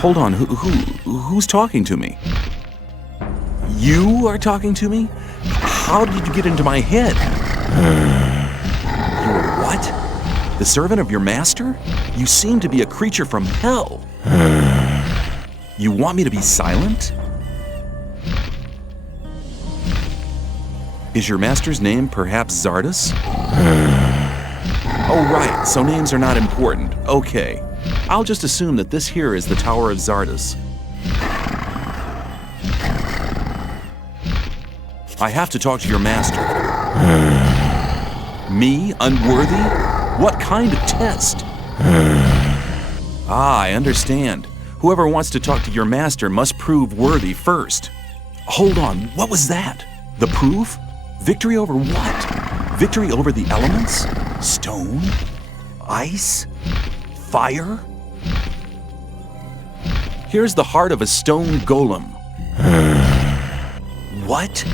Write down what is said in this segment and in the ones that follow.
Hold on, who's talking to me? You are talking to me? How did you get into my head? You are what? The servant of your master? You seem to be a creature from hell. You want me to be silent? Is your master's name perhaps Zardas? Oh, right, so names are not important. Okay. I'll just assume that this here is the Tower of Zardas. I have to talk to your master. Me? Unworthy? What kind of test? I understand. Whoever wants to talk to your master must prove worthy first. Hold on, what was that? The proof? Victory over what? Victory over the elements? Stone? Ice? Fire? Here's the heart of a stone golem. What?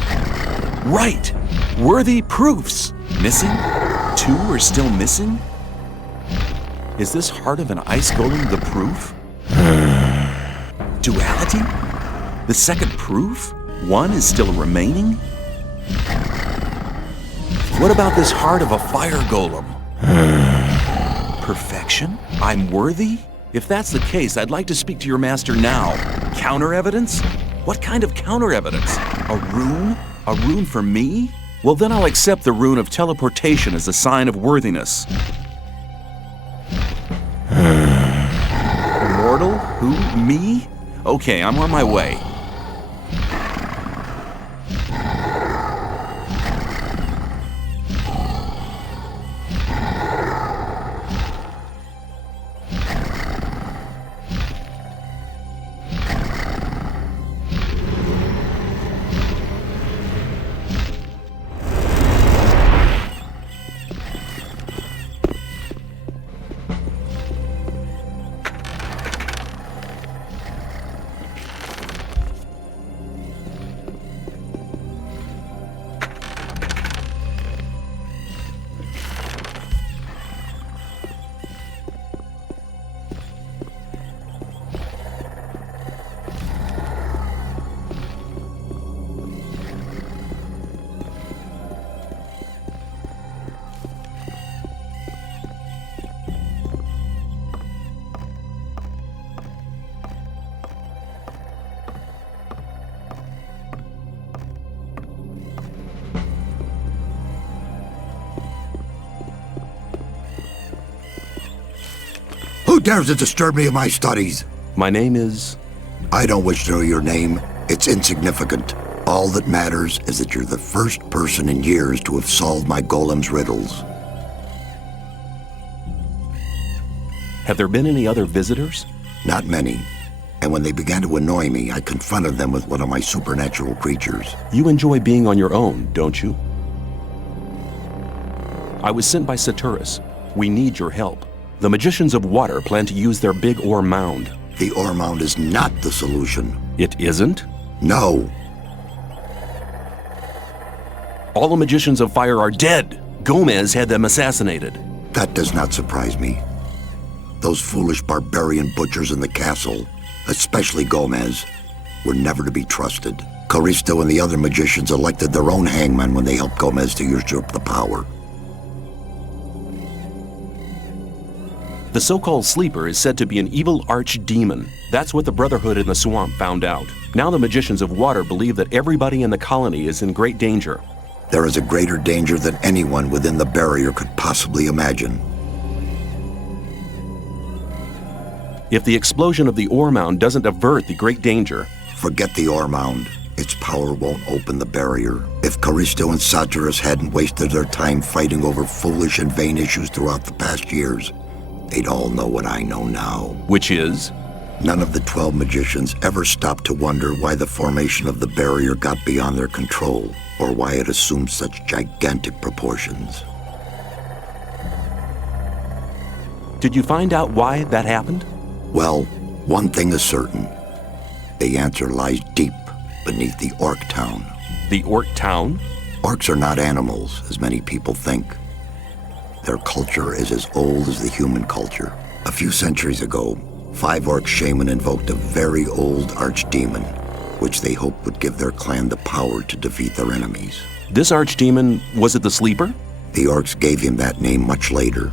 Right! Worthy proofs! Missing? 2 are still missing? Is this heart of an ice golem the proof? Duality? The second proof? 1 is still remaining? What about this heart of a fire golem? Perfection? I'm worthy? If that's the case, I'd like to speak to your master now. Counter evidence? What kind of counter evidence? A rune? A rune for me? Well, then I'll accept the rune of teleportation as a sign of worthiness. Immortal? Who? Me? Okay, I'm on my way. Who dares to disturb me in my studies? My name is... I don't wish to know your name. It's insignificant. All that matters is that you're the first person in years to have solved my golem's riddles. Have there been any other visitors? Not many. And when they began to annoy me, I confronted them with one of my supernatural creatures. You enjoy being on your own, don't you? I was sent by Saturus. We need your help. The magicians of water plan to use their big ore mound. The ore mound is not the solution. It isn't? No. All the magicians of fire are dead. Gomez had them assassinated. That does not surprise me. Those foolish barbarian butchers in the castle, especially Gomez, were never to be trusted. Caristo and the other magicians elected their own hangman when they helped Gomez to usurp the power. The so-called Sleeper is said to be an evil archdemon. That's what the Brotherhood in the swamp found out. Now the magicians of water believe that everybody in the colony is in great danger. There is a greater danger than anyone within the barrier could possibly imagine. If the explosion of the ore mound doesn't avert the great danger... Forget the ore mound. Its power won't open the barrier. If Caristo and Saturus hadn't wasted their time fighting over foolish and vain issues throughout the past years, they'd all know what I know now. Which is? None of the 12 magicians ever stopped to wonder why the formation of the barrier got beyond their control, or why it assumed such gigantic proportions. Did you find out why that happened? Well, one thing is certain. The answer lies deep beneath the Orc Town. The Orc Town? Orcs are not animals, as many people think. Their culture is as old as the human culture. A few centuries ago, 5 orc shaman invoked a very old archdemon, which they hoped would give their clan the power to defeat their enemies. This archdemon, was it the Sleeper? The orcs gave him that name much later,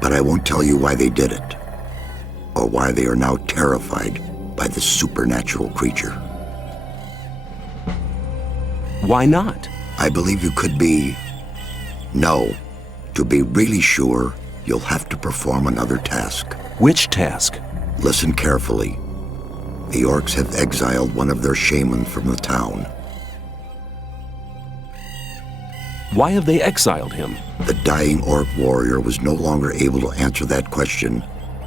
but I won't tell you why they did it, or why they are now terrified by this supernatural creature. Why not? I believe you could be... No. To be really sure, you'll have to perform another task. Which task? Listen carefully. The orcs have exiled one of their shamans from the town. Why have they exiled him? The dying orc warrior was no longer able to answer that question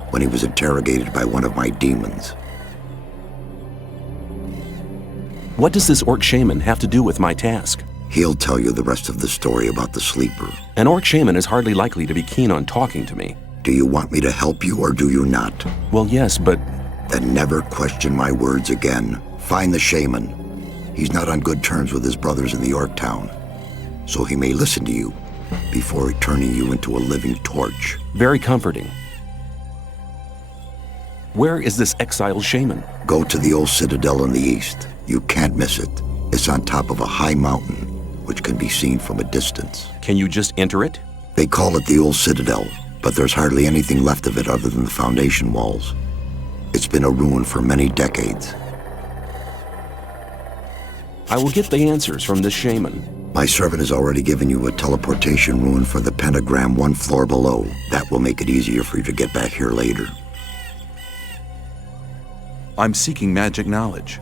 when he was interrogated by one of my demons. What does this orc shaman have to do with my task? He'll tell you the rest of the story about the Sleeper. An orc shaman is hardly likely to be keen on talking to me. Do you want me to help you or do you not? Well, yes, but... Then never question my words again. Find the shaman. He's not on good terms with his brothers in the orc town, so he may listen to you before turning you into a living torch. Very comforting. Where is this exiled shaman? Go to the old citadel in the east. You can't miss it. It's on top of a high mountain, which can be seen from a distance. Can you just enter it? They call it the old citadel, but there's hardly anything left of it other than the foundation walls. It's been a ruin for many decades. I will get the answers from this shaman. My servant has already given you a teleportation rune for the pentagram 1 floor below. That will make it easier for you to get back here later. I'm seeking magic knowledge.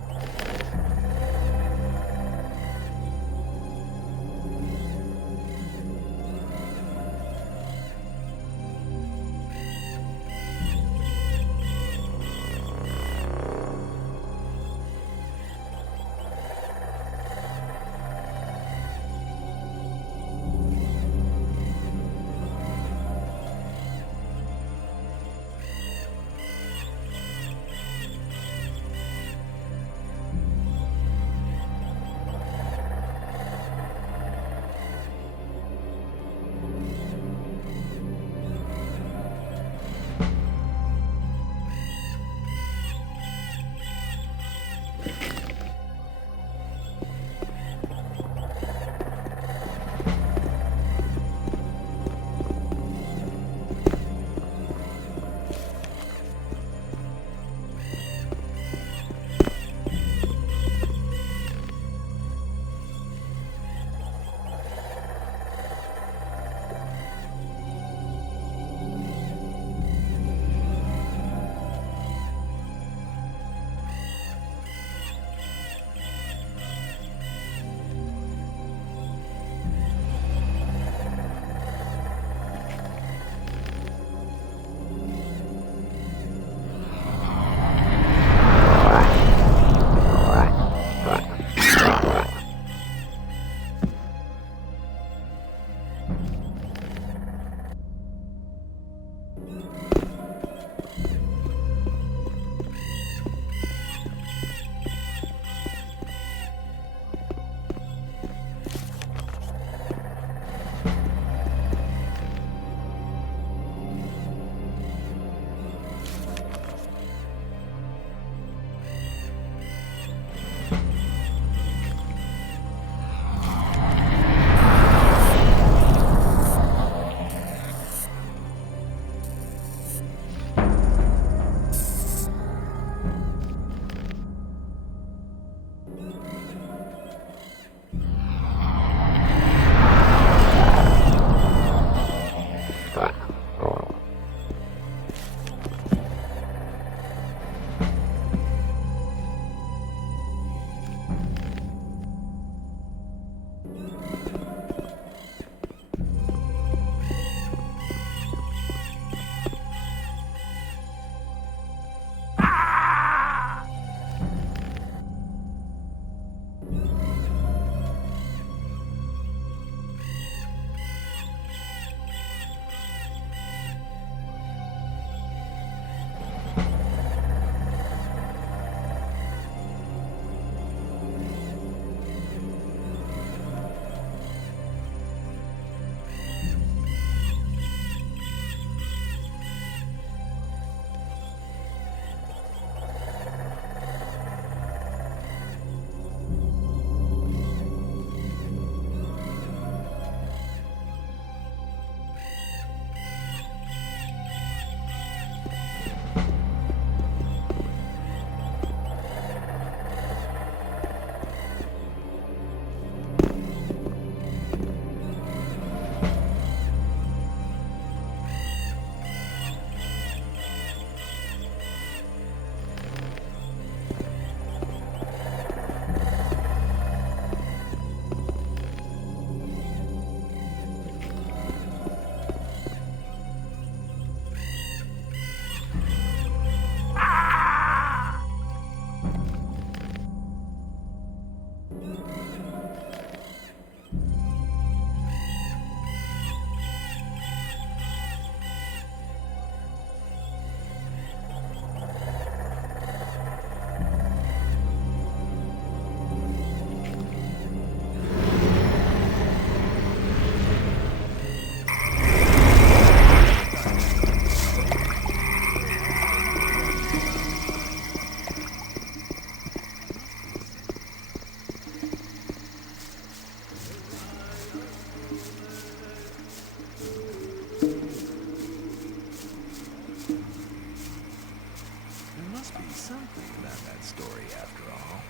must be something about that story after all.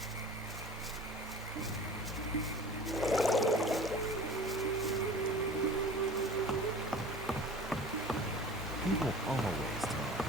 People always talk.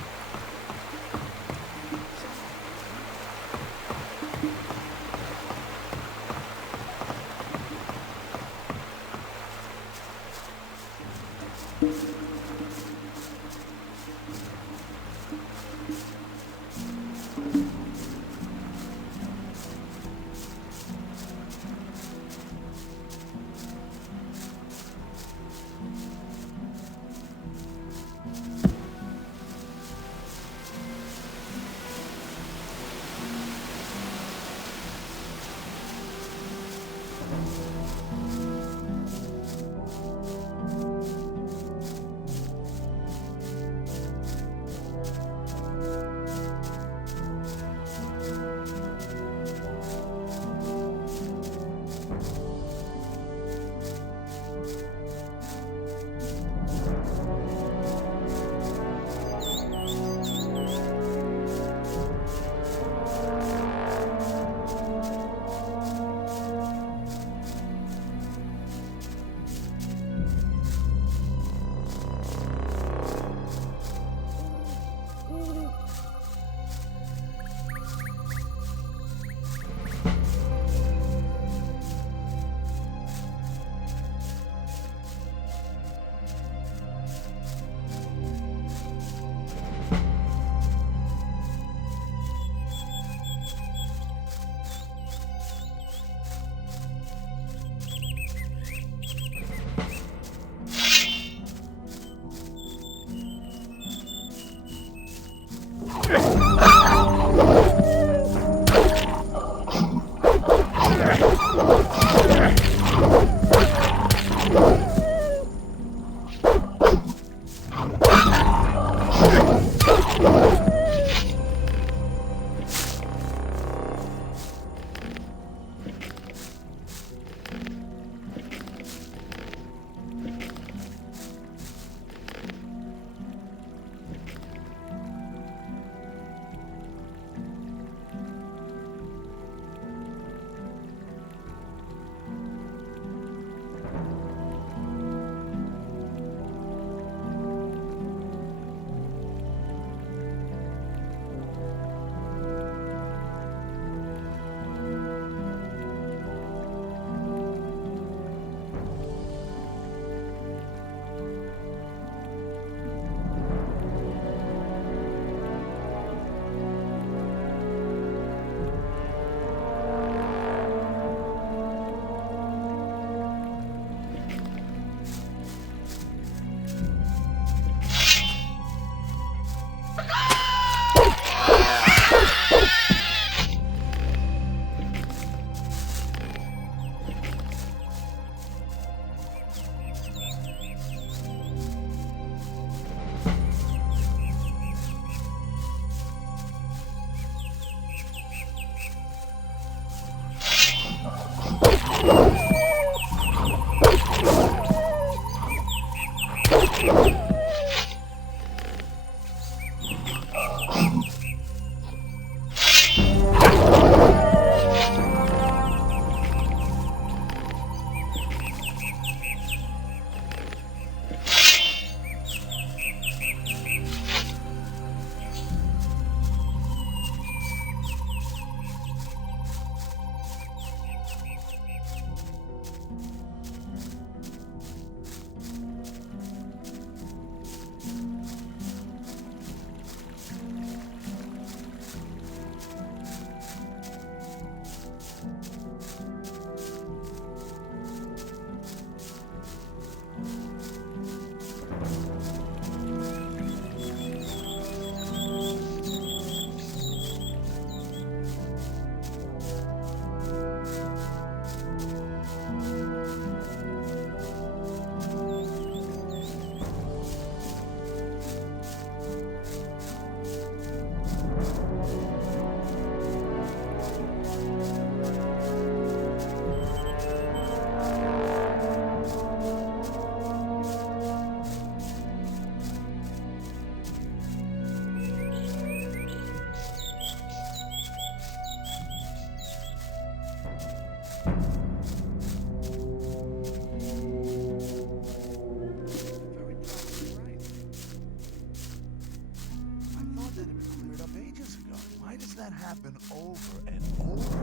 Why does that happen over and over?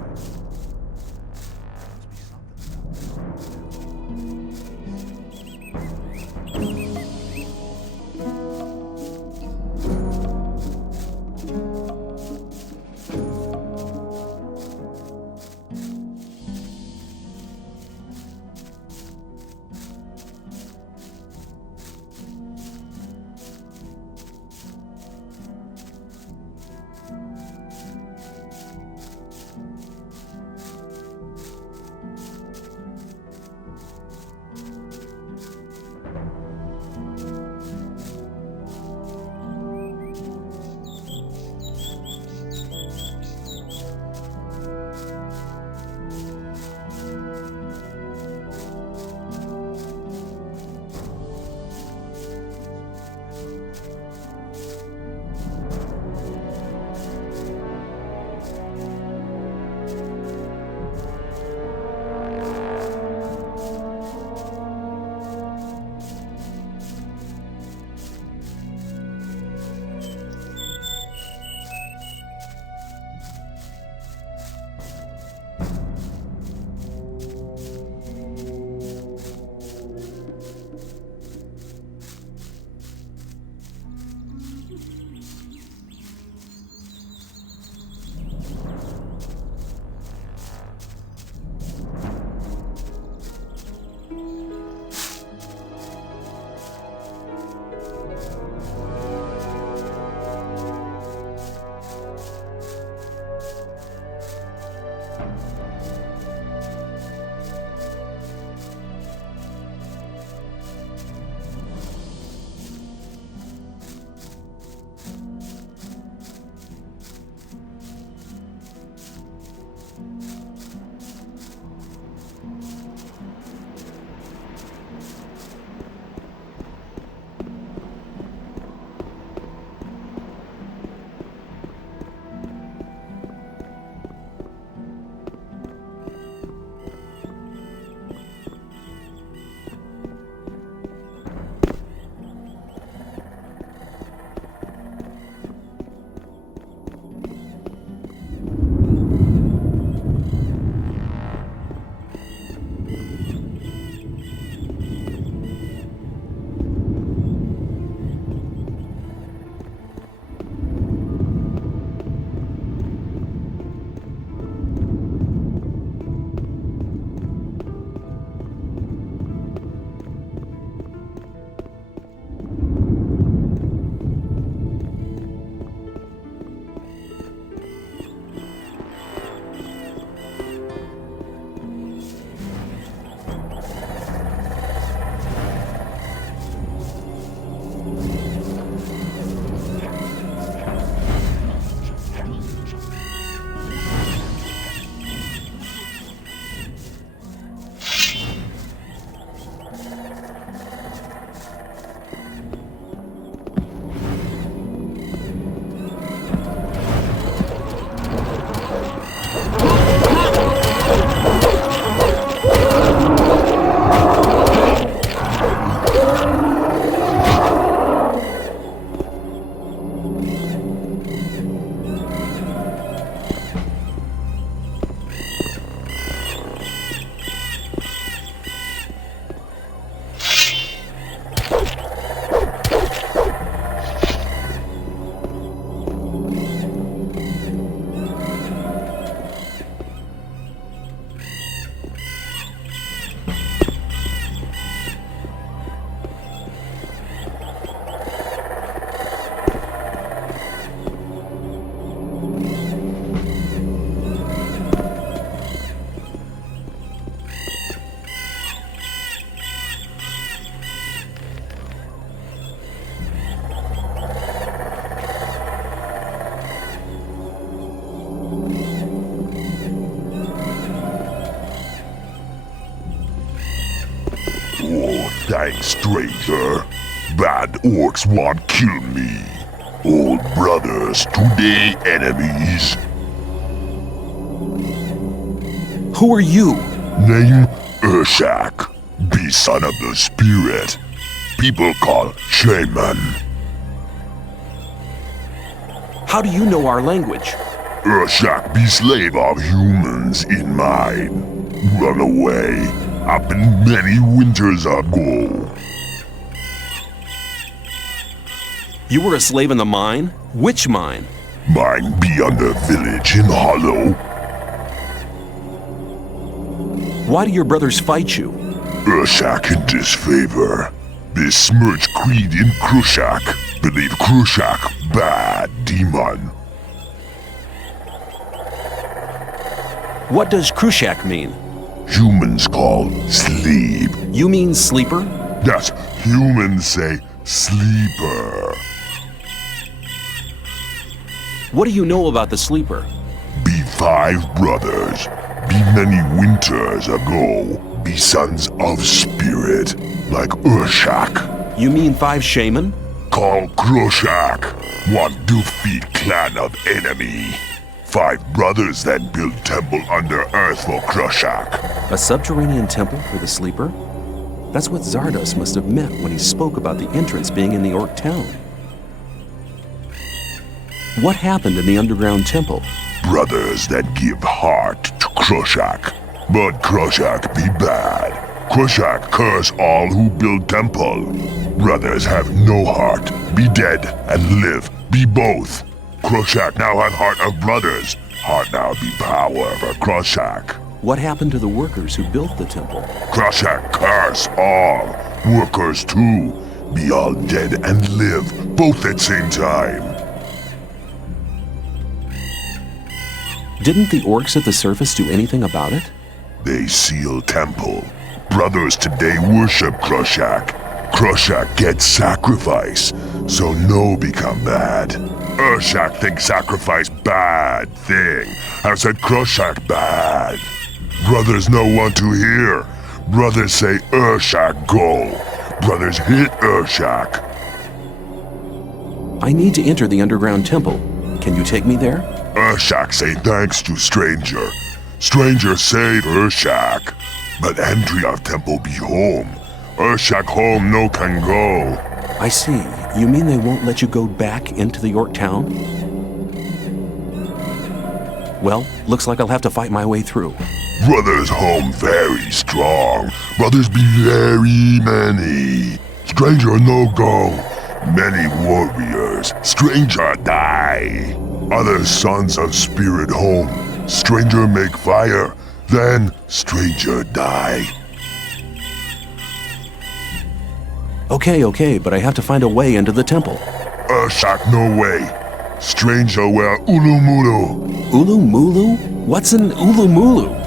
There must be something about this. Thanks, stranger. Bad orcs won't kill me. Old brothers, today enemies. Who are you? Name Urshak. Be son of the spirit. People call shaman. How do you know our language? Urshak be slave of humans in mine. Run away. Happened many winters ago. You were a slave in the mine? Which mine? Mine be under village in Hollow. Why do your brothers fight you? Urshak in disfavor. Besmirch creed in Krushak. Believe Krushak bad demon. What does Krushak mean? Humans call sleep. You mean sleeper? That's humans say sleeper. What do you know about the sleeper? Be 5 brothers. Be many winters ago. Be sons of spirit, like Urshak. You mean 5 shaman? Call Krushak. One defeat clan of enemy. 5 brothers then build temple under earth for Krushak. A subterranean temple for the sleeper? That's what Zardos must have meant when he spoke about the entrance being in the Orc town. What happened in the underground temple? Brothers that give heart to Krushak. But Krushak be bad. Krushak curse all who build temple. Brothers have no heart. Be dead and live. Be both. Krushak now have heart of brothers. Heart now be power for Krushak. What happened to the workers who built the temple? Krushak curse all. Workers too. Be all dead and live. Both at same time. Didn't the orcs at the surface do anything about it? They seal temple. Brothers today worship Krushak. Krushak gets sacrifice, so no become bad. Urshak think sacrifice bad thing. I said Krushak bad. Brothers no want to hear. Brothers say Urshak go. Brothers hit Urshak. I need to enter the underground temple. Can you take me there? Urshak say thanks to stranger. Stranger save Urshak. But entry of temple be home. Urshak home no can go. I see. You mean they won't let you go back into the Orc town? Well, looks like I'll have to fight my way through. Brothers home very strong. Brothers be very many. Stranger no go. Many warriors. Stranger die. Other sons of spirit home. Stranger make fire. Then stranger die. Okay, but I have to find a way into the temple. Urshak no way. Stranger wear ulumulu. Ulumulu? What's an ulumulu?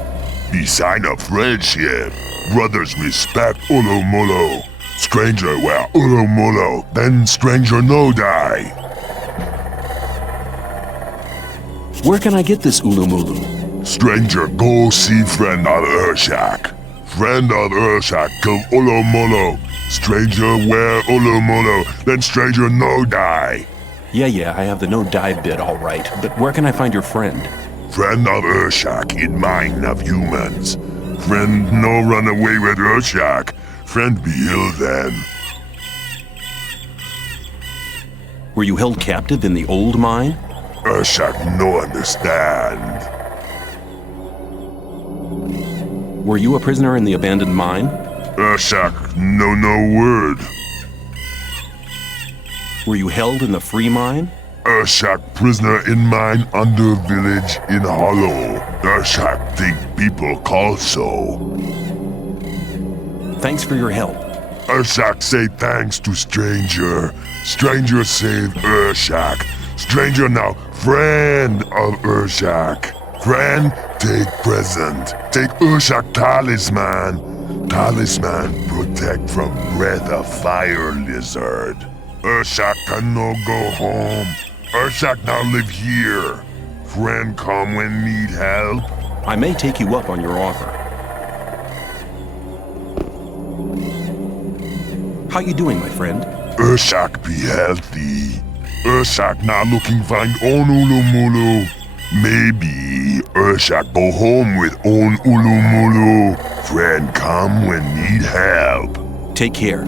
Be sign of friendship. Brothers respect ulumulu. Stranger wear ulumulu. Then stranger no die. Where can I get this ulumulu? Stranger go see friend of Urshak. Friend of Urshak kill ulumulu. Stranger wear ulumulu. Then stranger no die. Yeah, I have the no die bit all right, but where can I find your friend? Friend of Urshak in mind of humans. Friend no run away with Urshak. Friend be ill then. Were you held captive in the old mine? Urshak no understand. Were you a prisoner in the abandoned mine? Urshak no word. Were you held in the free mine? Urshak prisoner in mine under village in Hollow. Urshak think people call so. Thanks for your help. Urshak say thanks to stranger. Stranger save Urshak. Stranger now friend of Urshak. Friend take present. Take Urshak talisman. Talisman protect from breath of fire lizard. Urshak can no go home. Urshak now live here. Friend come when need help. I may take you up on your offer. How you doing, my friend? Urshak be healthy. Urshak now looking find own ulumulu. Maybe Urshak go home with own ulumulu. Friend come when need help. Take care.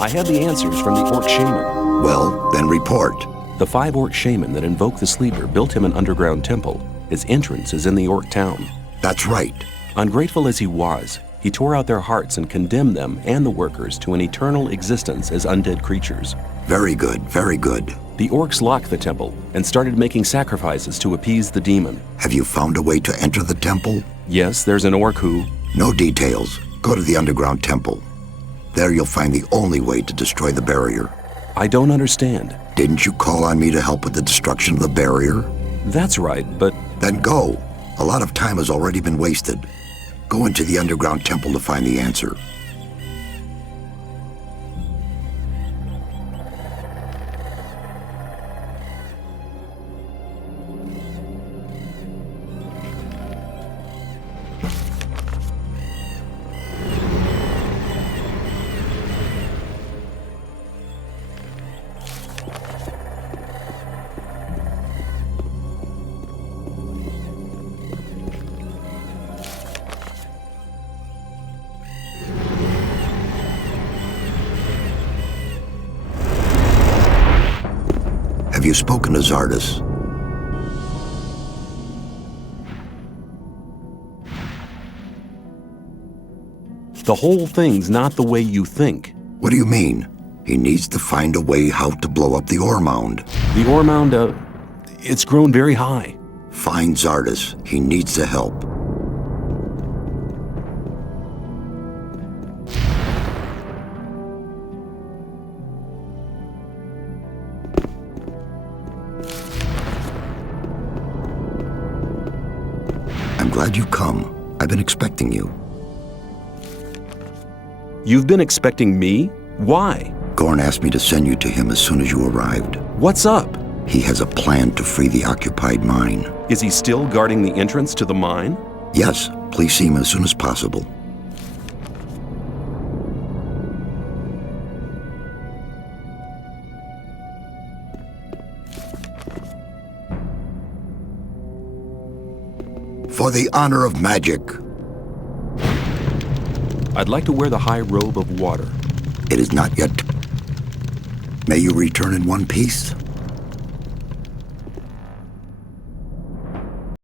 I have the answers from the orc shaman. Well, then report. The 5 orc shaman that invoked the sleeper built him an underground temple. His entrance is in the orc town. That's right. Ungrateful as he was, he tore out their hearts and condemned them and the workers to an eternal existence as undead creatures. Very good, very good. The orcs locked the temple and started making sacrifices to appease the demon. Have you found a way to enter the temple? Yes, there's an orc who... No details. Go to the underground temple. There you'll find the only way to destroy the barrier. I don't understand. Didn't you call on me to help with the destruction of the barrier? That's right, but... Then go. A lot of time has already been wasted. Go into the underground temple to find the answer. Have you spoken to Zardus? The whole thing's not the way you think. What do you mean? He needs to find a way how to blow up the ore mound. The ore mound, it's grown very high. Find Zardus. He needs the help. I'm glad you come. I've been expecting you. You've been expecting me? Why? Gorn asked me to send you to him as soon as you arrived. What's up? He has a plan to free the occupied mine. Is he still guarding the entrance to the mine? Yes, please see him as soon as possible. For the honor of magic. I'd like to wear the high robe of water. It is not yet. May you return in one piece.